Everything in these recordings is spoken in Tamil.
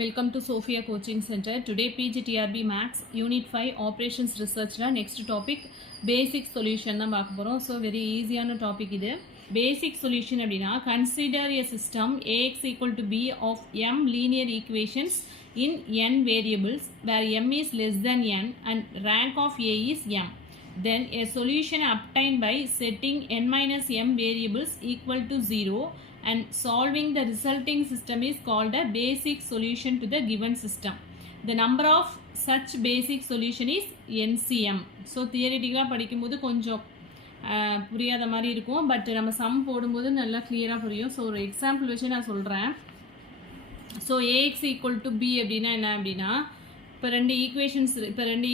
Welcome to Sophia Coaching Center. Today PGTRB Max Unit 5 Operations Research la next topic basic solution தான் பார்க்க போறோம். So very easy ஆன topic இது. Basic solution அப்படினா consider a system Ax equal to b of m linear equations in n variables where m is less than n and rank of A is m. Then a solution obtained by setting n minus m variables equal to 0 and solving the resulting system is called a basic solution to the given system. The number of such basic solution is NCM. So theoretically படிக்கும்போது கொஞ்சம் புரியாத மாதிரி இருக்கும், பட் நம்ம சம் போடும்போது நல்லா கிளியராக புரியும். ஸோ ஒரு எக்ஸாம்பிள் வச்சு நான் சொல்கிறேன். So AX equal to B அப்படின்னா என்ன அப்படின்னா, இப்போ ரெண்டு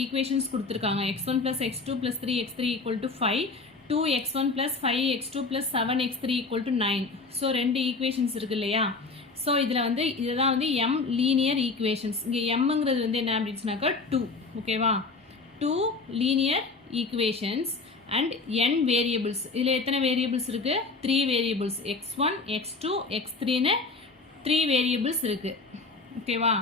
ஈக்குவேஷன்ஸ் கொடுத்துருக்காங்க. x1 + x2 + 3x3 = 5, 2x1 + 5x2 + 7x3 = 9. So ரெண்டு ஈக்குவேஷன்ஸ் இருக்கு இல்லையா? ஸோ இதில் வந்து இதுதான் வந்து m லீனியர் ஈக்குவேஷன்ஸ். இங்கே mங்கிறது வந்து என்ன அப்படின்னாக்கா 2, ஓகேவா? 2 linear equations and n variables. இதில் எத்தனை வேரியபிள்ஸ் இருக்குது? 3 வேரியபிள்ஸ், x1 x2 x3ன்னு 3 வேரியபிள்ஸ் இருக்குது, ஓகேவா?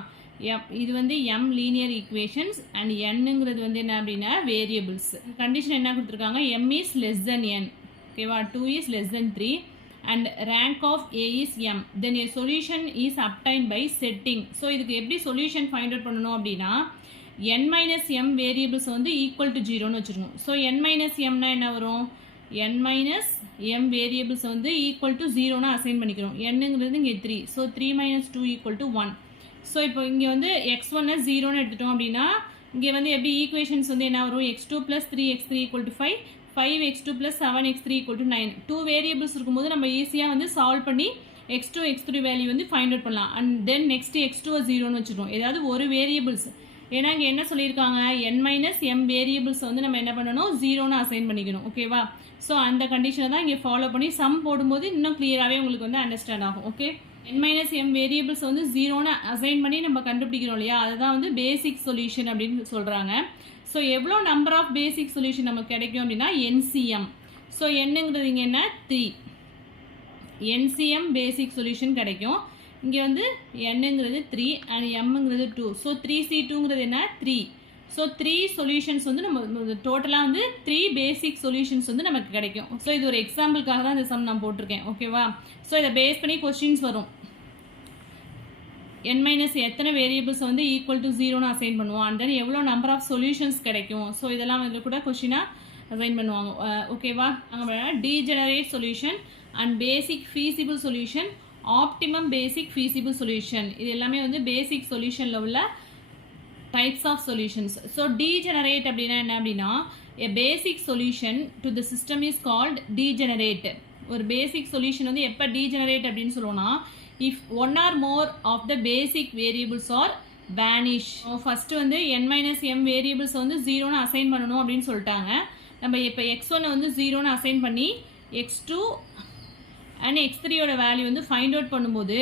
இது வந்து m லீனியர் ஈக்குவேஷன்ஸ் அண்ட் nங்கிறது வந்து என்ன அப்படின்னா வேரியபிள்ஸ். கண்டிஷன் என்ன கொடுத்துருக்காங்க? m is less than n, ஓகேவா? 2 is less than 3 and rank of A is m. Then a solution is obtained by setting. So இதுக்கு எப்படி சொல்யூஷன் ஃபைண்ட் அவுட் பண்ணணும் அப்படின்னா, n மைனஸ் m வேரியபிள்ஸ் வந்து ஈக்குவல் டு 0ன்னு வச்சுருக்கோம். ஸோ n மைனஸ் mனா என்ன வரும்? n மைனஸ் m வேரியபிள்ஸ் வந்து ஈக்குவல் டு 0ன்னு அசைன் பண்ணிக்கிறோம். nங்கிறது இங்கே 3, ஸோ 3 மைனஸ் 2 = 1. ஸோ இப்போ இங்கே வந்து x1 0ன்னு எடுத்துட்டோம் அப்படின்னா, இங்கே வந்து எப்படி ஈக்குவேஷன்ஸ் வந்து என்ன வரும்? x2 + 3x3 = 5, 5x2 + 7x3 = 9. 2 variables இருக்கும்போது நம்ம ஈஸியாக வந்து சால்வ் பண்ணி x2 x3 வேல்யூ வந்து ஃபைண்ட் அவுட் பண்ணலாம். அண்ட் தென் நெக்ஸ்ட் x2 0ன்னு வச்சுருக்கோம். ஏதாவது ஒரு வேரியபிள்ஸ், ஏன்னா இங்கே என்ன சொல்லியிருக்காங்க? n மைனஸ் m வேரியபிள்ஸ் வந்து நம்ம என்ன பண்ணணும்? 0ன்னு அசைன் பண்ணிக்கணும், ஓகேவா? ஸோ அந்த கண்டிஷனை தான் இங்கே ஃபாலோ பண்ணி சம் போடும்போது இன்னும் கிளியராகவே உங்களுக்கு வந்து அண்டர்ஸ்டாண்ட் ஆகும், okay? n minus m variables வந்து 0ன்னு அசைன் பண்ணி நம்ம கண்டுபிடிக்கிறோம் இல்லையா? அதுதான் வந்து பேசிக் சொல்யூஷன் அப்படின்னு சொல்கிறாங்க. ஸோ எவ்வளோ நம்பர் ஆஃப் பேசிக் சொல்யூஷன் நமக்கு கிடைக்கும் அப்படின்னா NCM. ஸோ என்னங்கிறது இங்கே என்ன? 3 NCM பேசிக் சொல்யூஷன் கிடைக்கும். இங்கே வந்து nங்கிறது 3 அண்ட் mங்கிறது 2. ஸோ 3C2ங்கிறது என்ன? 3. ஸோ 3 சொல்யூஷன்ஸ் வந்து நம்ம டோட்டலாக வந்து 3 பேசிக் சொல்யூஷன்ஸ் வந்து நமக்கு கிடைக்கும். ஸோ இது ஒரு எக்ஸாம்பிளுக்காக தான் இந்த சம் நான் போட்டிருக்கேன், ஓகேவா? ஸோ இதை பேஸ் பண்ணி கொஸ்டின்ஸ் வரும். n மைனஸ் எத்தனை வேரியபிள்ஸ் வந்து ஈக்குவல் டு 0ன்னு அசைன் பண்ணுவோம், அண்ட் தென் எவ்வளோ நம்பர் ஆஃப் சொல்யூஷன்ஸ் கிடைக்கும். ஸோ இதெல்லாம் வந்து கூட கொஸ்டினாக அசைன் பண்ணுவாங்க, ஓகேவா? அங்கே degenerate solution and basic feasible solution, optimum basic feasible solution, இது எல்லாமே வந்து பேசிக் சொல்யூஷனில் உள்ள types of solutions. So degenerate அப்படின்னா என்ன அப்படின்னா, a basic solution to the system is called degenerate. ஒரு basic solution வந்து எப்போ degenerate அப்படின்னு சொல்லுவோம்னா, if one or more of the basic variables are vanish. First வந்து n minus m variables வந்து 0ன்னு அசைன் பண்ணணும் அப்படின்னு சொல்லிட்டாங்க. நம்ம இப்போ x1 வந்து 0ன்னு அசைன் பண்ணி x2 அண்ட் x3யோட வேல்யூ வந்து ஃபைண்ட் அவுட் பண்ணும்போது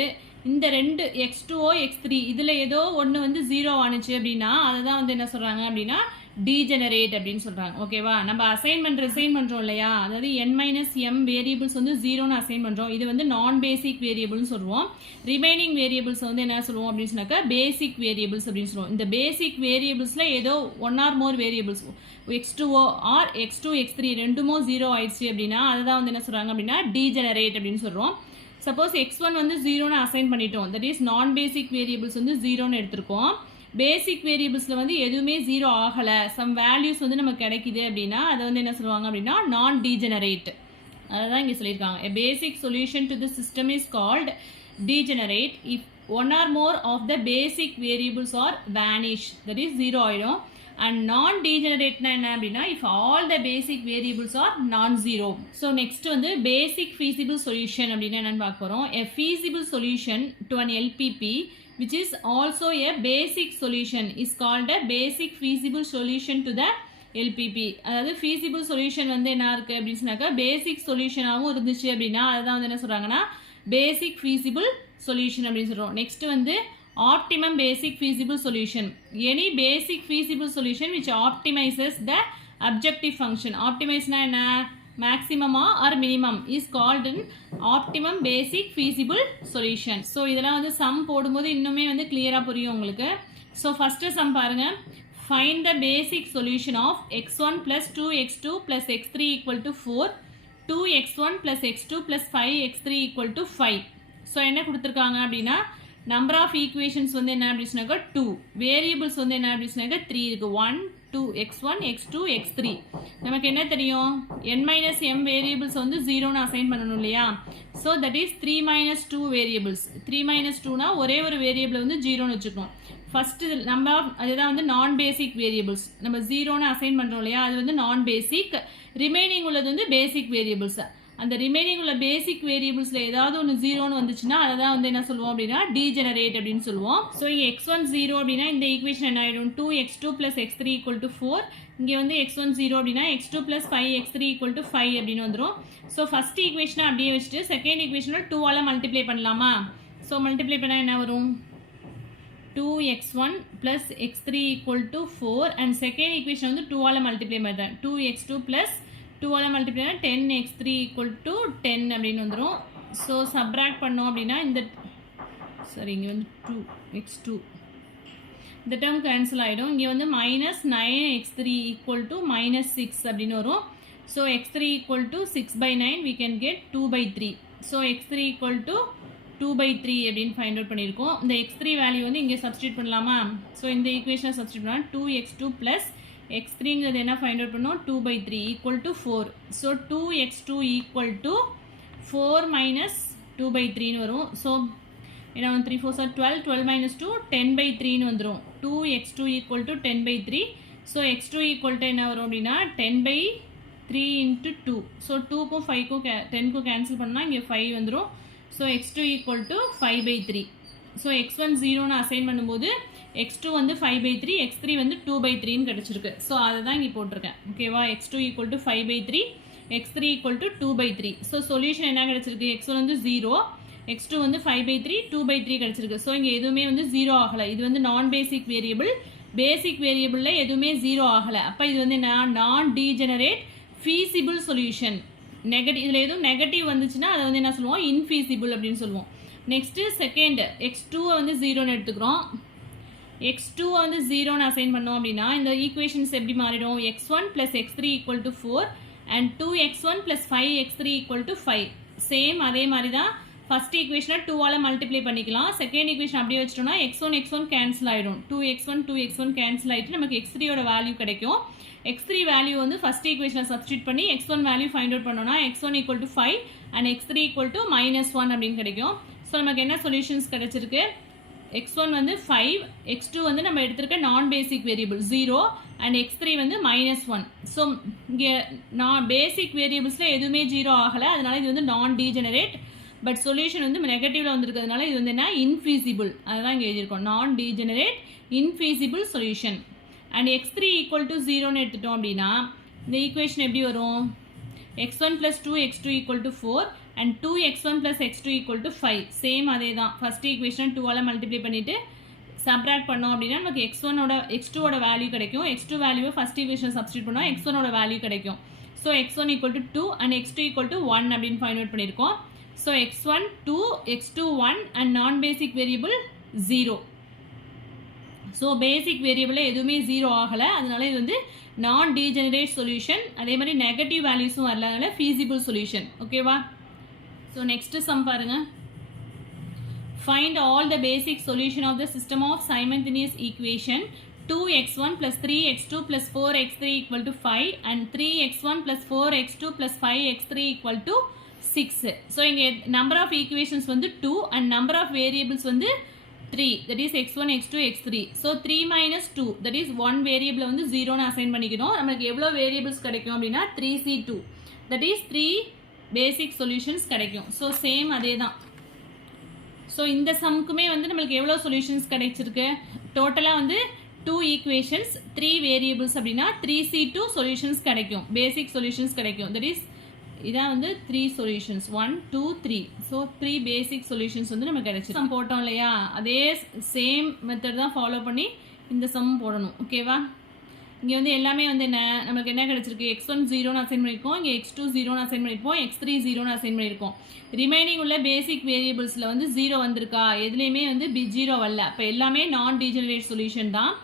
இந்த ரெண்டு x2ஓ x3 இதில் ஏதோ ஒன்று வந்து 0 ஆனிச்சு அப்படின்னா அதை தான் வந்து என்ன சொல்கிறாங்க அப்படின்னா டீஜெனரேட் அப்படின்னு சொல்கிறாங்க, ஓகேவா? நம்ம அசைன் பண்ணுறோம் இல்லையா? அதாவது n மைனஸ் m வேரியபிள்ஸ் வந்து 0ன்னு அசைன் பண்ணுறோம். இது வந்து நான் பேசிக் வேரியபிள்னு சொல்லுவோம். ரிமைனிங் வேரியபிள்ஸ் வந்து என்ன சொல்லுவோம் அப்படின்னு சொன்னாக்கா பேசிக் வேரியபிள்ஸ் அப்படின்னு சொல்லுவோம். இந்த பேசிக் வேரியபிள்ஸில் ஏதோ ஒன் ஆர் மோர் வேரியபிள்ஸ் x2ஓ ஆர் x2 x3 ரெண்டுமோ 0 ஆயிடுச்சு அப்படின்னா அதுதான் வந்து என்ன சொல்கிறாங்க அப்படின்னா டீஜெனரேட் அப்படின்னு சொல்கிறோம். சப்போஸ் x1 வந்து 0ன்னு அசைன் பண்ணிட்டோம், தட் இஸ் நான் பேசிக் வேரியபிள்ஸ் வந்து 0ன்னு எடுத்திருக்கோம். பேசிக் வேரியபிள்ஸில் வந்து எதுவுமே 0 ஆகலை, சம் வேல்யூஸ் வந்து நமக்கு கிடைக்குது அப்படின்னா அதை வந்து என்ன சொல்லுவாங்க அப்படின்னா நான் டீஜெனரேட். அதுதான் இங்கே சொல்லியிருக்காங்க. A basic solution to the system is called degenerate if one or more of the basic variables are vanish, that is 0 ஆயிடும். And non-degenerateனா என்ன அப்படின்னா if all the basic variables are non-zero. So next வந்து basic feasible solution அப்படின்னா என்னன்னு பார்க்க போகிறோம். A feasible solution to an LPP which is also a basic solution is called a basic feasible solution to the LPP. அதாவது feasible solution வந்து என்ன இருக்குது அப்படின்னு சொன்னாக்கா பேசிக் சொல்யூஷனாகவும் இருந்துச்சு அப்படின்னா அதுதான் வந்து என்ன சொல்கிறாங்கன்னா basic feasible solution அப்படின்னு சொல்கிறோம். நெக்ஸ்ட் வந்து optimum basic feasible solution, any basic feasible solution which optimizes the objective function. Optimize na enna maximum or minimum is called an optimum basic feasible solution. So இதெல்லாம் வந்து sum போடும்போது இன்னுமே வந்து clear-ஆ புரியும் உங்களுக்கு. So first sum பாருங்க. Find the basic solution of x1 plus 2x2 plus x3 equal to 4, 2x1 plus x2 plus 5x3 equal to 5. So என்ன கொடுத்திருக்காங்க அப்படின்னா number of equations வந்து என்ன அப்படி சொன்னாக்க 2, variables வந்து என்ன அப்படி சொன்னாக்க 3 இருக்கு, 1 2 x1 x2 x3. நமக்கு என்ன தெரியும், n minus m variables வந்து 0 னு அசைன் பண்ணணும் இல்லையா. so that is 3 minus 2 variables. 3 minus 2 னா ஒரே ஒரு வேரியபிள் வந்து 0 னு வெச்சுக்கணும். ஃபர்ஸ்ட் நம்பர் ஆஃப் அதுதான் வந்து நான் பேசிக் வேரியபிள்ஸ். நம்ம 0 னு அசைன் பண்றோம் இல்லையா, அது வந்து நான் பேசிக். ரிமைனிங் உள்ளது வந்து பேசிக் வேரியபிள்ஸ். அந்த ரிமைனிங் உள்ள பேசிக் வேரியபிள்ஸ்ல ஏதாவது ஒன்று 0 னு வந்துச்சுன்னா அதான் வந்து என்ன சொல்லுவோம் அப்படின்னா டீஜெனரேட் அப்படின்னு சொல்லுவோம். ஸோ இங்கே x1 0 அப்படின்னா இந்த ஈக்குவேஷன் என்ன ஆயிடும், 2x2 plus x3 equal to 4. இங்கே வந்து x1 0 அப்படின்னா x2 plus 5x3 equal to 5 அப்படின்னு வந்துடும். ஸோ ஃபர்ஸ்ட் ஈக்குவேஷனை அப்படியே வச்சுட்டு செகண்ட் ஈக்குவேஷனை 2ஆல் மல்டிப்ளை பண்ணலாமா. ஸோ மல்டிப்ளை பண்ணால் என்ன வரும், 2x1 plus x3 equal to 4 and second equation வந்து 2ஆல் மல்டிப்ளை பண்ணுறேன். 2x2 plus 2ஆல் மல்டிப்ளை பண்ணால் 10x3 equal to 10 அப்படின்னு வந்துடும். ஸோ சப்ராக்ட் பண்ணோம் அப்படின்னா இந்த சரி இங்கே வந்து 2x2 இந்த டேர்ம் கேன்சல் ஆகிடும். இங்கே வந்து minus 9x3 equal to minus 6 அப்படின்னு வரும். So x3 equal to 6/9 we can get 2/3. So x3 equal to 2/3 அப்படின்னு ஃபைண்ட் அவுட் பண்ணியிருக்கோம். இந்த x3 வேல்யூ வந்து இங்கே சப்ஸ்டியூட் பண்ணலாமா. ஸோ இந்த ஈக்குவேஷனை சப்ஸ்டியூட் பண்ணால் 2x2 ப்ளஸ் x3ங்கிறது என்ன ஃபைண்ட் அவுட் பண்ணோம், 2/3 equal to 4. So 2x2 equal to 4 minus 2/3ன்னு வரும். ஸோ என்ன வந்து 3 4 சார் 12, 12 minus 2 10/3ன்னு வந்துடும். 2x2 equal to 10/3. So x2 equal to என்ன வரும் அப்படின்னா 10/3 into 2. ஸோ 2க்கும் 5க்கும் 10க்கும் கேன்சல் பண்ணால் இங்கே 5 வந்துடும். So x2 equal to 5/3. So x1 0னு அசைன் பண்ணும்போது x2 வந்து 5/3, x3 வந்து 2/3ன்னு கிடச்சிருக்கு. ஸோ அதை தான் இங்கே போட்டிருக்கேன். ஓகேவா, x2 equal to 5/3, x3 equal to 2/3. So solution என்ன கிடச்சிருக்கு, x1 வந்து 0, x2 வந்து 5/3, 2/3 கிடச்சிருக்கு. ஸோ இங்கே எதுவுமே வந்து 0 ஆகலை. இது வந்து நான் பேசிக் வேரியபிள். பேசிக் வேரியபிளில் எதுவுமே 0 ஆகலை. அப்போ இது வந்து நான் டீஜெனரேட் ஃபீசிபிள் சொல்யூஷன். நெகட்டிவ் இதில் எதுவும் நெகட்டிவ் வந்துச்சுன்னா அதை வந்து என்ன சொல்லுவோம், இன்ஃபீசிபிள் அப்படின்னு சொல்லுவோம். நெக்ஸ்ட்டு செகண்ட் x2 வந்து 0ன்னு எடுத்துக்கிறோம். x2 வந்து 0ன்னு அசைன் பண்ணோம் அப்படின்னா இந்த ஈக்குவேஷன்ஸ் எப்படி மாறிடும், x1 plus x3 equal to 4 and 2x1 plus 5x3 equal to 5. Same அதே மாதிரி தான் ஃபர்ஸ்ட் ஈக்குவேஷனை 2ஆல் மல்டிப்ளை பண்ணிக்கலாம். செகண்ட் ஈக்குவேஷன் அப்படியே வச்சிட்டோம்னா x1 கேன்சல் ஆகிடும். 2x1 கேன்சல் ஆகிட்டு நமக்கு x3யோட வேல்யூ கிடைக்கும். x3 வேல்யூ வந்து ஃபர்ஸ்ட் ஈக்குவேஷனை சப்ஸ்டியூட் பண்ணி x1 வேல்யூ ஃபைண்ட் அவுட் பண்ணோம்னா x1 equal to 5 and x3 equal to -1 அப்படின்னு கிடைக்கும். ஸோ நமக்கு என்ன சொல்யூஷன்ஸ் கிடைச்சிருக்கு, x1 வந்து 5, x2 வந்து நம்ம எடுத்திருக்க நான் பேசிக் வேரியபிள் 0 and x3 வந்து -1. ஸோ இங்கே நான் பேசிக் வேரியபிள்ஸில் எதுவுமே 0 ஆகலை, அதனால இது வந்து நான் டீஜெனரேட். பட் சொல்யூஷன் வந்து நெகட்டிவ்ல வந்துருக்கிறதுனால இது வந்து என்ன, இன்ஃபீசிபிள். அதுதான் இங்கே எழுதியிருக்கோம், non degenerate infeasible solution. And x3 equal to 0ன்னு எடுத்துட்டோம் அப்படின்னா இந்த ஈக்குவேஷன் எப்படி வரும், x1 plus 2x2 equal to 4 and 2x1 plus x2 equal to 5. Same அதே தான், ஃபர்ஸ்ட் ஈக்குவேஷன் 2ஆல் மல்டிப்ளை பண்ணிவிட்டு சப்ராக்ட் பண்ணோம் அப்படின்னா நமக்கு x2ஓட வேல்யூ கிடைக்கும். x2 வேல்யூவை ஃபர்ஸ்ட் ஈக்குவேஷன் சப்ஸ்டியூட் பண்ணோம், x1ஓட வேல்யூ கிடைக்கும். So x1 equal to 2 and x2 equal to 1 அப்படின்னு ஃபைண்ட் அவுட் பண்ணியிருக்கோம். ஸோ x1 2, x2 1 and நான் பேசிக் வேரியபிள் 0. ஸோ பேசிக் வேரியபிளில் எதுவுமே 0 ஆகலை, அதனால இது வந்து நான் டீஜெனரேட் சொல்யூஷன். அதே மாதிரி நெகட்டிவ் வேல்யூஸும் வரல, அதனால ஃபீசிபிள் சொல்யூஷன். ஓகேவா. ஸோ நெக்ஸ்ட்டு சம் பாருங்க. Find all the basic solution of the system of simultaneous equation 2x1 plus 3x2 plus 4x3 equal to 5 and 3x1 plus 4x2 plus 5x3 equal to 6. So இங்கே நம்பர் ஆஃப் ஈக்குவேஷன்ஸ் வந்து 2 and நம்பர் ஆஃப் வேரியபிள்ஸ் வந்து 3, that is x1 x2 x3. So 3 minus 2, that is 1 வேரியபிளை வந்து 0ன்னு அசைன் பண்ணிக்கணும். நமக்கு எவ்வளோ வேரியபிள்ஸ் கிடைக்கும் அப்படின்னா 3c2, that is 3 basic solutions கிடைக்கும். ஸோ சேம் அதே தான். ஸோ இந்த சம்க்குமே வந்து நம்மளுக்கு எவ்வளோ சொல்யூஷன்ஸ் கிடைச்சிருக்கு, டோட்டலாக வந்து 2 ஈக்குவேஷன்ஸ் 3 வேரியபிள்ஸ் அப்படின்னா 3c2 சொல்யூஷன்ஸ் கிடைக்கும், பேசிக் சொல்யூஷன்ஸ் கிடைக்கும். தட் இஸ் இதான் வந்து 3 சொல்யூஷன்ஸ் 1 2 3. ஸோ 3 பேசிக் சொல்யூஷன்ஸ் வந்து நமக்கு கிடைச்சி சம் போட்டோம் இல்லையா, அதே சேம் மெத்தட் தான் ஃபாலோ பண்ணி இந்த சம் போடணும். ஓகேவா. இங்கே வந்து எல்லாமே வந்து என்ன நமக்கு என்ன கிடச்சிருக்கு x1 0ன்னு அசைன் பண்ணியிருக்கோம், இங்கே x2 0ன்னு அசைன் பண்ணியிருப்போம், x3 0ன்னு அசைன் பண்ணியிருக்கோம். ரிமைனிங் உள்ள பேசிக் வேரியபிள்ஸில் வந்து 0 வந்திருக்கா, எதுலேயுமே வந்து 0 வரல. இப்போ எல்லாமே நான் டீஜெனரேட் சொல்யூஷன் தான்.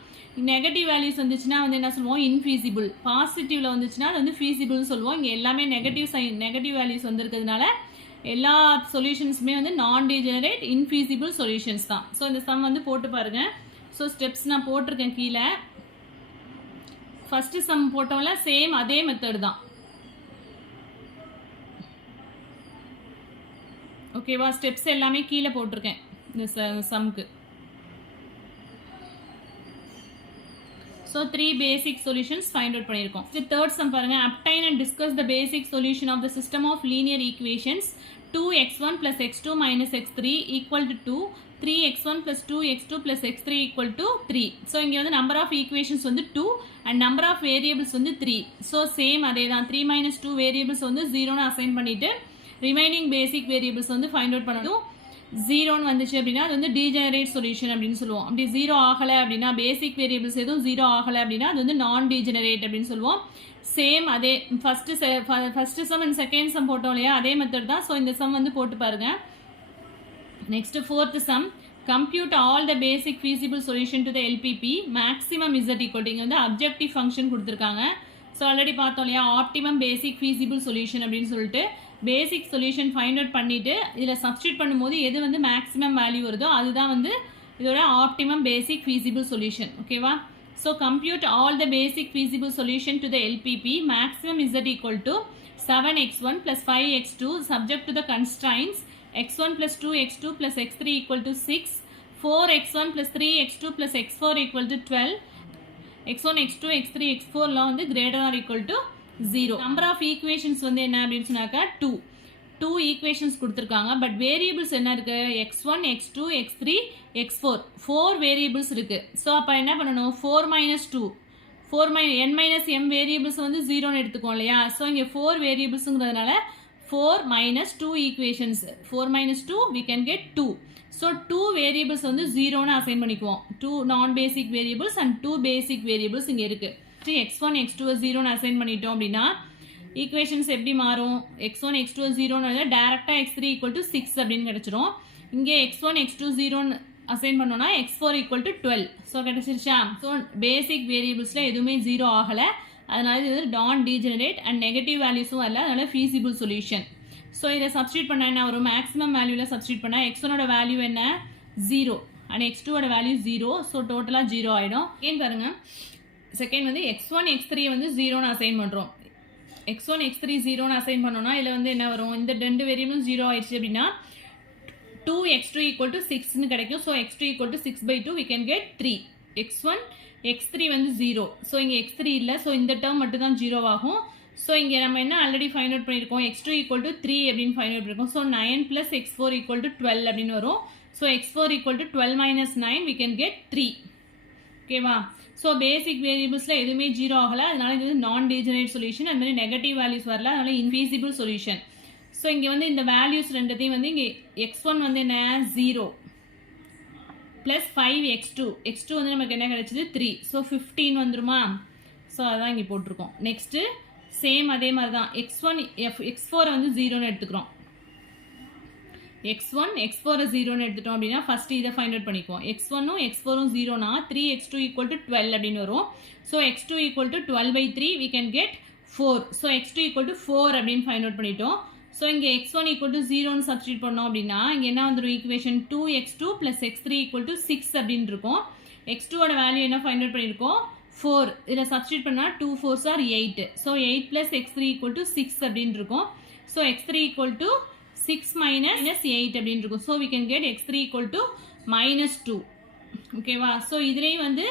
நெகட்டிவ் வேல்யூஸ் வந்துச்சுன்னா வந்து என்ன சொல்லுவோம், இன்ஃபீசிபிள். பாசிட்டிவில் வந்துச்சுன்னா அது வந்து ஃபீசிபிள்னு சொல்லுவோம். இங்கே எல்லாமே நெகட்டிவ் வேல்யூஸ் வந்திருக்கிறதுனால எல்லா சொல்யூஷன்ஸுமே வந்து நான் டீஜெனரேட் இன்ஃபீசிபிள் சொல்யூஷன்ஸ் தான். ஸோ இந்த சம் வந்து போட்டு பாருங்கள். ஸோ ஸ்டெப்ஸ் நான் போட்டிருக்கேன் கீழே. ஃபஸ்ட்டு சம் போட்டோம்ல சேம் அதே மெத்தட் தான். ஓகேவா, ஸ்டெப்ஸ் எல்லாமே கீழே போட்டிருக்கேன் இந்த சம்க்கு. So 3 basic solutions find out பண்ணியிருக்கோம். தேர்ட் சம் பாருங்க. Obtain and discuss the basic solution of the system of linear equations 2x1 plus x2 minus x3 equal to 2, 3x1 plus 2x2 plus x3 equal to 3. So இங்கே வந்து நம்பர் ஆஃப் ஈக்குவேஷன்ஸ் வந்து 2 அண்ட் நம்பர் ஆஃப் வேரியபிள்ஸ் வந்து 3. ஸோ சேம் அதே தான். 3 minus 2 வேரியபிள்ஸ் வந்து 0ன்னு அசைன் பண்ணிவிட்டு ரிமைனிங் பேசிக் வேரியபிள்ஸ் வந்து ஃபைண்ட் அவுட் பண்ணணும். 0ன்னு வந்துச்சு அப்படின்னா அது வந்து டீஜெனரேட் சொல்யூஷன் அப்படின்னு சொல்லுவோம். அப்படி 0 ஆகலை அப்படின்னா, பேசிக் வேரியபிள்ஸ் எதுவும் 0 ஆகலை அப்படின்னா அது வந்து நான் டீஜெனரேட் அப்படின்னு சொல்லுவோம். சேம் அதே first some and second sum போட்டோம் இல்லையா, அதே மெத்தட் தான். ஸோ இந்த சம் வந்து போட்டு பாருங்க. Next fourth sum. Compute all the basic feasible solution to the LPP maximum Z equal. இங்கே வந்து அப்ஜெக்டிவ் ஃபங்க்ஷன் கொடுத்துருக்காங்க. ஸோ ஆல்ரெடி பார்த்தோம் இல்லையா, ஆப்டிமம் பேசிக் ஃபீசிபிள் சொல்யூஷன் அப்படின்னு சொல்லிட்டு பேசிக் சொல்யூஷன் ஃபைண்ட் அவுட் பண்ணிவிட்டு இதில் சப்ஸ்டியூட் பண்ணும்போது எது வந்து மேக்ஸிமம் வேல்யூ வருதோ அதுதான் வந்து இதோட ஆப்டிமம் பேசிக் ஃபீசிபிள் சொல்யூஷன். ஓகேவா. So compute all the basic feasible solution to the LPP maximum Z equal to 7x1 plus 5x2 subject to the constraints x1 plus 2x2 plus x3 equal to 6, 4x1 plus 3x2 plus x4 equal to 12, x1 x2 x3 x4 லாம் வந்து greater or equal to 0. Number of equations வந்து என்ன அப்படின்னு சொன்னாக்கா 2 ஈக்குவேஷன்ஸ் கொடுத்துருக்காங்க. பட் வேரியபிள்ஸ் என்ன இருக்கு, x1 x2 x3 x4 4 variables இருக்கு. ஸோ அப்போ என்ன பண்ணணும், 4 minus 2 n minus m variables வந்து 0ன்னு எடுத்துக்கோம் இல்லையா. ஸோ இங்கே 4 வேரியபிள்ஸுங்கிறதுனால 4 minus 2 equations, 4 minus 2 we can get 2. So 2 variables வந்து 0ன்னு அசைன் பண்ணிக்குவோம். 2 நான் பேசிக் வேரியபிள்ஸ் அண்ட் 2 பேசிக் வேரியபிள்ஸ் இங்கே இருக்கு. x1 x2 0ன்னு அசைன் பண்ணிட்டோம் அப்படின்னா ஈக்குவேஷன்ஸ் எப்படி மாறும், x1 x2 0ன்னு டேரெக்டாக x3 ஈக்குவல் டு 6 அப்படின்னு கிடச்சிரும். இங்கே x1 x2 0ன்னு அசைன் பண்ணோன்னா x4 ஈக்குவல் டு 12. ஸோ கிடச்சிருச்சா. ஸோ பேசிக் வேரியபிள்ஸில் எதுவுமே 0 ஆகலை, அதனால இது வந்து நான் டீஜெனரேட் அண்ட் நெகட்டிவ் வேல்யூஸும் வரல, அதனால ஃபீசிபிள் சொல்யூஷன். ஸோ இதை சப்ஸ்டியூட் பண்ணால் என்ன வரும், மேக்ஸிமம் வேல்யூவில் சப்ஸ்டியூட் பண்ணால் x1ஓட வேல்யூ என்ன 0 அண்ட் x2ஓட வேல்யூ 0. ஸோ டோட்டலாக 0 ஆகிடும். ஏன் பாருங்கள், செகண்ட் வந்து x1 x3 வந்து 0ன்னு அசைன் பண்ணுறோம். x1 x3 0ன்னு அசைன் பண்ணோம்னா இதில் வந்து என்ன வரும், இந்த 2 வேரியபிளும் 0 ஆயிடுச்சு அப்படின்னா 2x2 equal to 6ன்னு கிடைக்கும். So x2 equal to 6/2 we can get 3. x1 x3 வந்து 0. ஸோ இங்கே x3 இல்லை, ஸோ இந்த டேர்ம் மட்டும் தான் 0 ஆகும். ஸோ இங்கே நம்ம என்ன ஆல்ரெடி ஃபைண்ட் அவுட் பண்ணியிருக்கோம், x2 equal to 3 அப்படின்னு ஃபைண்ட் அவுட் பண்ணியிருக்கோம். So 9 plus x4 equal to 12 அப்படின்னு வரும். So x4 equal to 12 minus 9 we can get 3. ஓகேவா. ஸோ பேசிக் வேரியபிள்ஸில் எதுவுமே 0 ஆகலை, அதனால இது வந்து நான் டீஜெனரேட் சொல்யூஷன். அது மாதிரி நெகட்டிவ் வேல்யூஸ் வரல, அதனால இன்ஃபீசிபிள் சொல்யூஷன். ஸோ இங்கே வந்து இந்த வேல்யூஸ் ரெண்டுத்தையும் வந்து இங்கே x1 வந்து என்ன 0 ப்ளஸ் 5x2 வந்து நமக்கு என்ன கிடைச்சிது 3. ஸோ 15 வந்துருமா. ஸோ அதான் இங்கே போட்டிருக்கோம். நெக்ஸ்ட்டு சேம் அதே மாதிரி தான் x4 வந்து 0ன்னு எடுத்துக்கிறோம். x1 x4 0ன்னு எடுத்துட்டோம் அப்படின்னா ஃபர்ஸ்ட் இதை ஃபைண்ட் அவுட் பண்ணிக்குவோம். x1ம் x4ம் 0னா 3x2 equal to 12 அப்படின்னு வரும். So x2 equal to 12/3 we can get 4. So x2 equal to 4 அப்படின்னு ஃபைண்ட் அவுட் பண்ணிட்டோம். ஸோ இங்கே x1 equal to 0ன்னு சப்ஸ்டியூட் பண்ணோம் அப்படின்னா இங்கே என்ன வந்துடும், equation 2x2 plus x3 equal to 6 அப்படின்னு இருக்கும். x2ஓட வேல்யூ என்ன ஃபைண்ட் அவுட் பண்ணியிருக்கோம் 4. இதில் சப்ஸ்டியூட் பண்ணால் 2 4s are 8. So 8 plus x3 equal to 6 அப்படின்னு இருக்கும். So x3 equal to 6 minus 8 அப்படின்னு இருக்கும். So we can get x3 equal to -2. ஓகேவா. ஸோ இதுலேயும் வந்து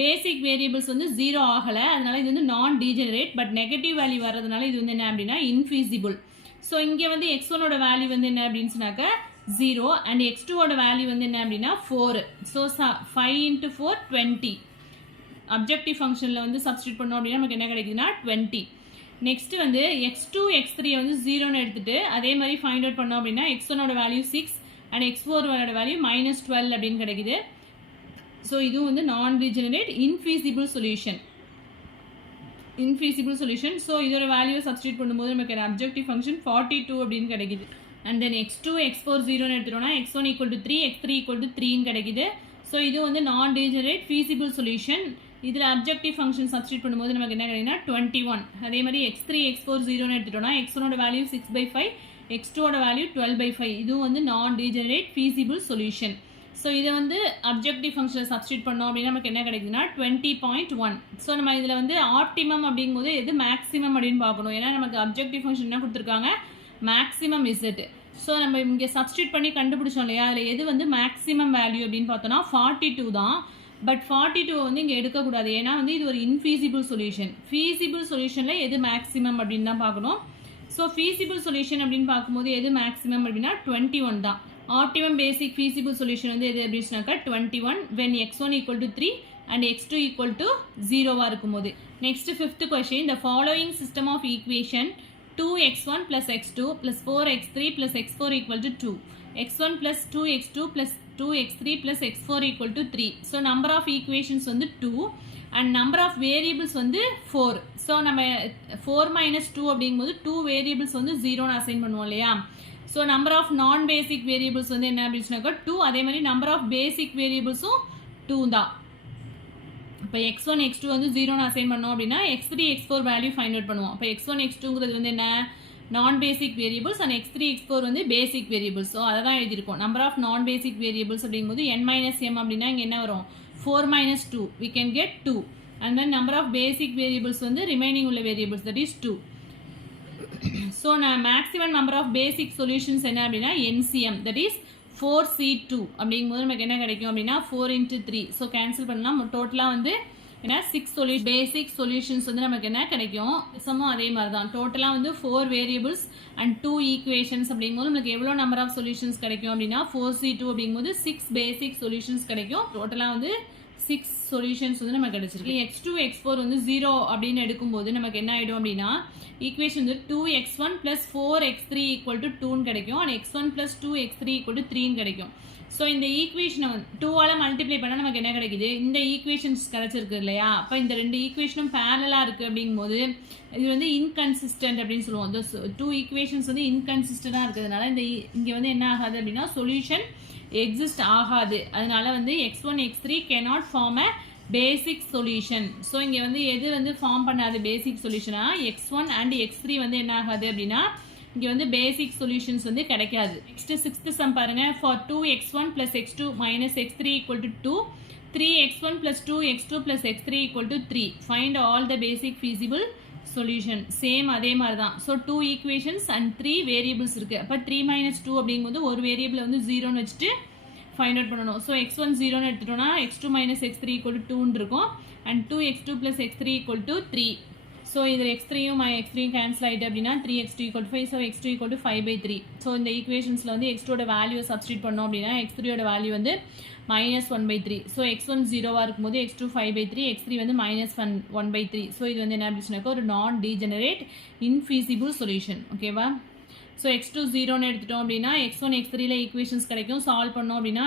பேசிக் வேரியபிள்ஸ் வந்து 0 ஆகலை, அதனால இது வந்து நான் டீஜெனரேட். பட் நெகட்டிவ் வேல்யூ வர்றதுனால இது வந்து என்ன அப்படின்னா இன்ஃபீசிபிள். ஸோ இங்கே வந்து x1ஓட வேல்யூ வந்து என்ன அப்படின்னு சொன்னாக்க 0 அண்ட் x2ஓட வேல்யூ வந்து என்ன அப்படின்னா 4. So 5 into 4 20. அப்ஜெக்டிவ் ஃபங்க்ஷனில் வந்து சப்ஸ்டியூட் பண்ணோம் அப்படின்னா நமக்கு என்ன கிடைக்குதுன்னா 20. நெக்ஸ்ட்டு வந்து x2 x3 வந்து 0ன்னு எடுத்துகிட்டு அதே மாதிரி ஃபைண்ட் அவுட் பண்ணோம் அப்படின்னா x1ஓட வேல்யூ 6 அண்ட் x4ஓட வேல்யூ -12 அப்படின்னு கிடைக்குது. ஸோ இதுவும் வந்து நான் degenerate infeasible solution. infeasible solution. So இதோட வேல்யூ சப்ஸ்டிட்யூட் பண்ணும்போது நமக்கு அப்ஜெக்டிவ் ஃபங்க்ஷன் 42 அப்படின்னு கிடைக்குது. அண்ட் தென் x2 x4 0 எடுத்துட்டோம்னா x1 equal to 3 x3 equal to 3 கிடைக்குது. ஸோ இது வந்து நான் டீஜெனரேட் ஃபீசிபிள் சொல்யூஷன். இதில் அப்ஜெக்டிவ் ஃபங்க்ஷன் சப்ஸ்டிட்யூட் பண்ணும்போது நமக்கு என்ன கிடைக்குன்னா 21. அதே மாதிரி x3 x4 0 எடுத்துட்டோம்னா x1ஓட வேல்யூ 6/5 x2ஓட வேல்யூ 12/5. இதுவும் வந்து நான் டீஜெனரேட் ஃபீசிபிள் சொல்யூஷன். ஸோ இதை வந்து அப்ஜெக்டிவ் ஃபங்க்ஷனை சப்ஸ்டிட்யூட் பண்ணோம் அப்படின்னா நமக்கு என்ன கிடைக்குதுன்னா 20.1. ஸோ நம்ம இதில் வந்து ஆப்டிமம் அப்படிங்கும்போது எது மேக்ஸிமம் அப்படின்னு பார்க்கணும். ஏன்னா நமக்கு அப்ஜெக்டிவ் ஃபங்க்ஷன் என்ன கொடுத்துருக்காங்க, மேக்ஸிமம் இசட். ஸோ நம்ம இங்கே சப்ஸ்டிட்யூட் பண்ணி கண்டுபிடிச்சோம் இல்லையா, அதில் எது வந்து மேக்ஸிமம் வேல்யூ அப்படின்னு பார்த்தோன்னா 42 தான். பட் 42 வந்து இங்கே எடுக்கக்கூடாது, ஏன்னா வந்து இது ஒரு இன்ஃபீசிபிள் சொல்யூஷன். ஃபீசிபிள் சொல்யூஷனில் எது மேக்ஸிமம் அப்படின்னு தான் பார்க்கணும். ஸோ ஃபீசிபிள் சொல்யூஷன் அப்படின்னு பார்க்கும்போது எது மேக்ஸிமம் அப்படின்னா 21 தான். ஆப்டிமம் பேசிக் ஃபீசிபிள் சொல்யூஷன் வந்து எது அப்படின்னு சொன்னாக்கா 21 when x1 equal to 3 and x2 equal to 0 இருக்கும்போது. Next fifth question, the following system of equation 2x1 plus x2 plus 4x3 plus x4 equal to 2, x1 plus 2x2 plus 2x3 plus x4 equal to 3. So number of equations வந்து 2 and number of variables வந்து 4. ஸோ நம்ம 4 minus 2 அப்படிங்கும்போது 2 variables வந்து 0ன்னு அசைன் பண்ணுவோம் இல்லையா. ஸோ நம்பர் ஆஃப் நான் பேசிக் வேரியபிள்ஸ் வந்து என்ன அப்படின்னு சொன்னாக்கா 2. அதே மாதிரி நம்பர் ஆஃப் பேசிக் வேரியபிள்ஸும் 2 தான். இப்போ x1 x2 வந்து 0ன்னு அசைன் பண்ணோம் அப்படின்னா x3 x4 value find out பண்ணுவோம். இப்போ x1 x2ங்கிறது வந்து என்ன, நான் பேசிக் வேரியபிள்ஸ், அண்ட் x3 x4 வந்து பேசிக் வேரியபிள்ஸ். ஸோ அதை தான் எழுதியிருக்கோம். நம்பர் ஆஃப் நான் பேசிக் வேரியபிள்ஸ் அப்படிங்கும்போது n minus m அப்படின்னா இங்கே என்ன வரும், 4 minus 2 we can get 2. and then number of basic variables வந்து ரிமைனிங் உள்ள வேரியபிள்ஸ், that is 2. ஸோ நான் maximum number of basic solutions என்ன அப்படின்னா NCM, that is 4C2 அப்படிங்கும்போது நமக்கு என்ன கிடைக்கும் அப்படின்னா 4 into 3. ஸோ கேன்சல் பண்ணலாம். டோட்டலாக வந்து ஏன்னா 6 பேசிக் சொல்யூஷன்ஸ் வந்து நமக்கு என்ன கிடைக்கும், சமம் அதே மாதிரி தான். டோட்டலாக வந்து 4 வேரியபிள்ஸ் அண்ட் 2 ஈக்குவேஷன்ஸ் அப்படிங்கும்போது நமக்கு எவ்வளோ நம்பர் ஆஃப் சொல்யூஷன்ஸ் கிடைக்கும் அப்படின்னா 4C2 அப்படிங்கும்போது 6 பேசிக் சொல்யூஷன்ஸ் கிடைக்கும். டோட்டலாக வந்து 6 சொல்யூஷன்ஸ் வந்து நமக்கு கிடைச்சிருக்கு. x2 x4 வந்து 0 அப்படின்னு எடுக்கும்போது நமக்கு என்ன ஆகிடும் அப்படின்னா ஈக்குவேஷன் வந்து 2x1 plus 4x3 equal to 2ன்னு கிடைக்கும். And x1 plus 2x3 equal to 3ன்னு கிடைக்கும். ஸோ இந்த ஈக்குவேஷனை வந்து 2ஆல் மல்டிப்ளை பண்ணால் நமக்கு என்ன கிடைக்குது, இந்த ஈக்குவேஷன்ஸ் கிடைச்சிருக்கு இல்லையா. அப்போ இந்த ரெண்டு ஈக்குவேஷனும் பேரலாக இருக்குது அப்படிங்கும்போது இது வந்து இன்கன்சிஸ்டன்ட் அப்படின்னு சொல்லுவோம். இந்த 2 ஈக்குவேஷன்ஸ் வந்து இன்கன்சிஸ்டண்டாக இருக்கிறதுனால இந்த இங்கே வந்து என்ன ஆகாது அப்படின்னா சொல்யூஷன் எக்ஸிஸ்ட் ஆகாது. அதனால வந்து x1 x3 cannot form a basic solution. So இங்கே வந்து எது வந்து ஃபார்ம் பண்ணாது பேசிக் சொல்யூஷனாக x1 and x3 வந்து என்ன ஆகாது அப்படின்னா இங்கே வந்து பேசிக் சொல்யூஷன்ஸ் வந்து கிடைக்காது. நெக்ஸ்ட் 6th சம் பாருங்க. For 2x1 plus x2 minus x3 equal to 2, 3x1 plus 2x2 plus x3 equal to 3, find all the basic feasible solution. Same அதே மாதிரி தான். ஸோ 2 ஈக்குவேஷன்ஸ் அண்ட் 3 வேரியபிள்ஸ் இருக்குது. அப்போ 3 minus 2 அப்படிங்கும்போது ஒரு வேரியபிளை வந்து 0ன்னு வச்சுட்டு ஃபைண்ட் அவுட் பண்ணணும். ஸோ x1 0ன்னு எடுத்துட்டோம்னா x2 minus x3 equal to 2ன்னு இருக்கும். And 2x2 plus x3 equal to 3. So இதில் x3யும் x3யும் கேன்சல் ஆகிட்டு அப்படின்னா 3x2 equal to 5. So x2 equal to 5/3. So இந்த ஈக்குவேஷன்ஸில் வந்து x2ஓட வேல்யூ சப்ஸ்டிட் பண்ணோம் அப்படின்னா x3ஓட வேல்யூ வந்து -1/3. ஸோ x1 0வாக இருக்கும்போது x2 5/3, x3 வந்து -1/3. ஸோ இது வந்து என்ன அப்படின்னு சொன்னாக்கா ஒரு நான் டீஜெனரேட் இன்ஃபீசிபிள் சொல்யூஷன். ஓகேவா. ஸோ x2 0ன்னு எடுத்துட்டோம் அப்படின்னா x1 x3ல ஈக்குவேஷன்ஸ் கிடைக்கும். சால்வ் பண்ணோம் அப்படின்னா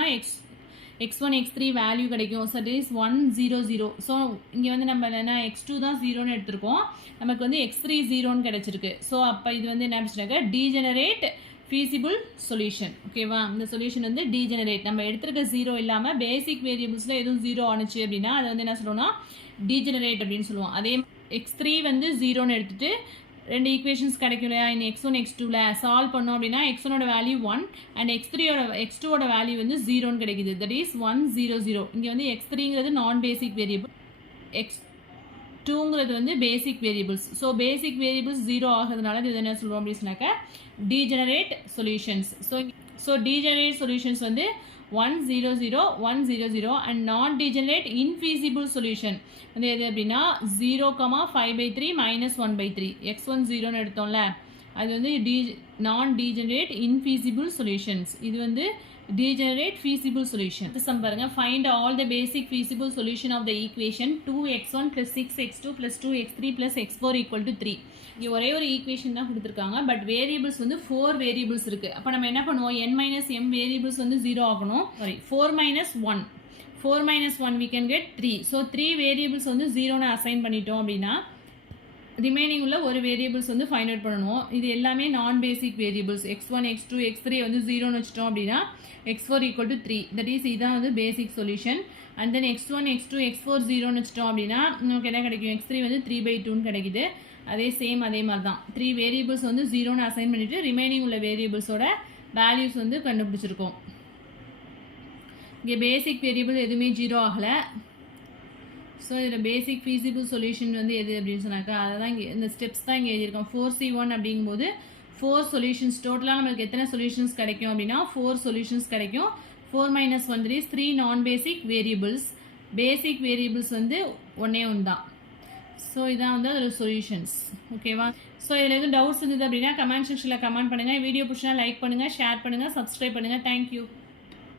x1 x3 வேல்யூ கிடைக்கும். So it is 1 0 0. ஸோ இங்கே வந்து நம்ம என்னென்னா x2 தான் 0ன்னு எடுத்திருக்கோம், நமக்கு வந்து x3 0ன்னு கிடைச்சிருக்கு. ஸோ அப்போ இது வந்து என்ன அப்படின்னாக்கா டீஜெனரேட் ஃபீசிபிள் சொல்யூஷன். ஓகேவா. இந்த சொல்யூஷன் வந்து டீஜெனரேட், நம்ம எடுத்துருக்க 0 இல்லாமல் பேசிக் வேரியபிள்ஸில் எதுவும் 0 ஆனிச்சு அப்படின்னா அதை வந்து என்ன சொல்லுவோம்னா டீஜெனரேட் அப்படின்னு சொல்லுவோம். அதே x3 வந்து 0ன்னு எடுத்துகிட்டு ரெண்டு ஈக்குவேஷன்ஸ் கிடைக்கும் இல்லையா, இந்த x1 x2ல சால்வ் பண்ணோம் அப்படின்னா x1ஓட வேல்யூ 1 அண்ட் x2ஓட வேல்யூ வந்து 0ன்னு கிடைக்குது. That is 1 0 0. இங்கே வந்து x3ங்கிறது நான் பேசிக் வேரியபிள், x2ங்கிறது வந்து பேசிக் வேரியபிள்ஸ். ஸோ பேசிக் வேரியபிள்ஸ் 0 ஆகிறதுனால இது என்ன சொல்லுவோம் அப்படின்னு சொன்னாக்கா degenerate solutions. So degenerate solutions வந்து 1 0 0 1 0 0 அண்ட் நான் டீஜெனரேட் இன்ஃபீசிபிள் சொல்யூஷன் வந்து எது அப்படின்னா 0,5/3 -1/3. x1 0ன்னு எடுத்தோம்ல அது வந்து நான் டீஜெனரேட் இன்ஃபீசிபிள் சொல்யூஷன்ஸ். இது வந்து degenerate feasible solution. Sum பாருங்க, find all the basic feasible solution of the equation 2x1 plus 6x2 plus 2x3 plus x4 equal to 3. இங்கே ஒரே ஒரு ஈக்குவேஷன் தான் கொடுத்துருக்காங்க, பட் வேரியபிள்ஸ் வந்து 4 வேரியபிள்ஸ் இருக்குது. அப்போ நம்ம என்ன பண்ணுவோம், n minus m வேரியபிள்ஸ் வந்து 0 ஆகணும். Sorry 4 minus 1 4 minus 1 we can get 3. So 3 variables வந்து 0ன்னு அசைன் பண்ணிட்டோம் அப்படின்னா ரிமைனிங் உள்ள ஒரு வேரியபிள்ஸ் வந்து ஃபைண்ட் அவுட் பண்ணணும். இது எல்லாமே நான் பேசிக் வேரியபிள்ஸ். x1 x2 x3 வந்து 0ன்னு வச்சுட்டோம் அப்படின்னா x4 equal to 3. That is இதான் வந்து பேசிக் solution. And then x1 x2 x4 0ன்னு வச்சுட்டோம் அப்படின்னா நமக்கு என்ன கிடைக்கும், x3 வந்து 3/2ன்னு கிடைக்குது. அதே மாதிரி தான் 3 வேரியபிள்ஸ் வந்து 0ன்னு அசைன் பண்ணிவிட்டு ரிமைனிங் உள்ள வேரியபிள்ஸோட வேல்யூஸ் வந்து கண்டுபிடிச்சிருக்கோம். இங்கே பேசிக் வேரியபிள் எதுவுமே 0 ஆகலை. ஸோ இதில் பேசிக் ஃபீஸிபிள் சொல்யூஷன் வந்து எது அப்படின்னு சொன்னாக்கா அதை தான் இங்கே இந்த ஸ்டெப்ஸ் தான் இங்கே எழுதியிருக்கோம். 4C1 அப்படிங்கும்போது 4 சொல்யூஷன்ஸ் டோட்டலாக நம்மளுக்கு எத்தனை சொல்யூஷன்ஸ் கிடைக்கும் அப்படின்னா 4 சொல்யூஷன்ஸ் கிடைக்கும். 4 - 1 is 3 நான் பேசிக் வேரியபிள்ஸ். பேசிக் வேரியபிள்ஸ் வந்து ஒன்றே ஒன்று தான். ஸோ இதான் வந்து அதோட சொல்யூஷன்ஸ். ஓகேவா? ஸோ இதில் எதுவும் டவுட்ஸ் இருந்தது அப்படின்னா கமெண்ட் செக்ஷனில் கமெண்ட் பண்ணுங்கள். வீடியோ பிடிச்சா லைக் பண்ணுங்கள், ஷேர் பண்ணுங்கள், சப்ஸ்கிரைப் பண்ணுங்கள். தேங்க்யூ.